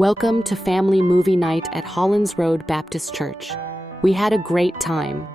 Welcome to Family Movie Night at Hollins Road Baptist Church. We had a great time.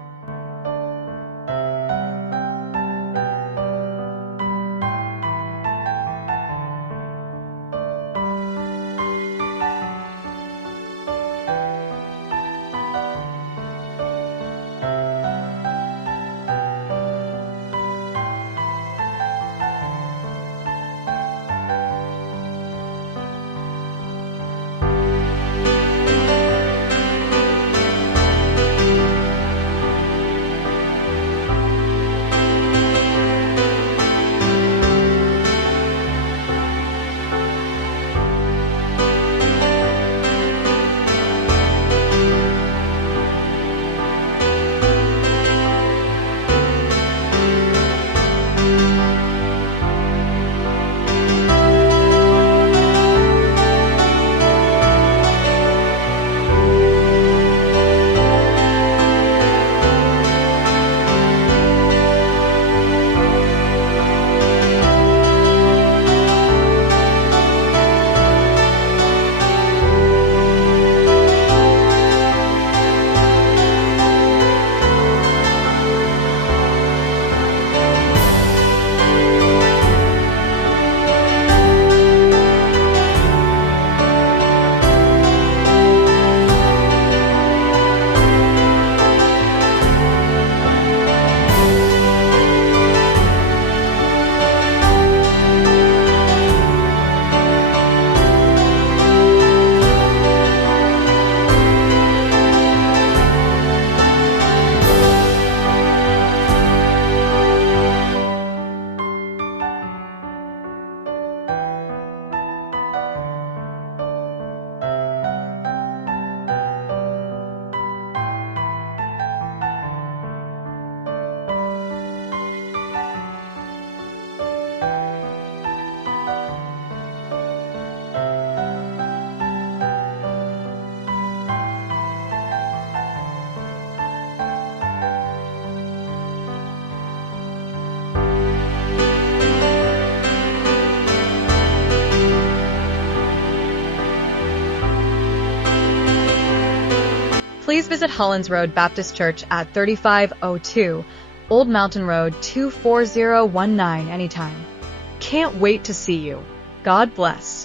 Please visit Hollins Road Baptist Church at 3502 Old Mountain Road 24019 anytime. Can't wait to see you. God bless.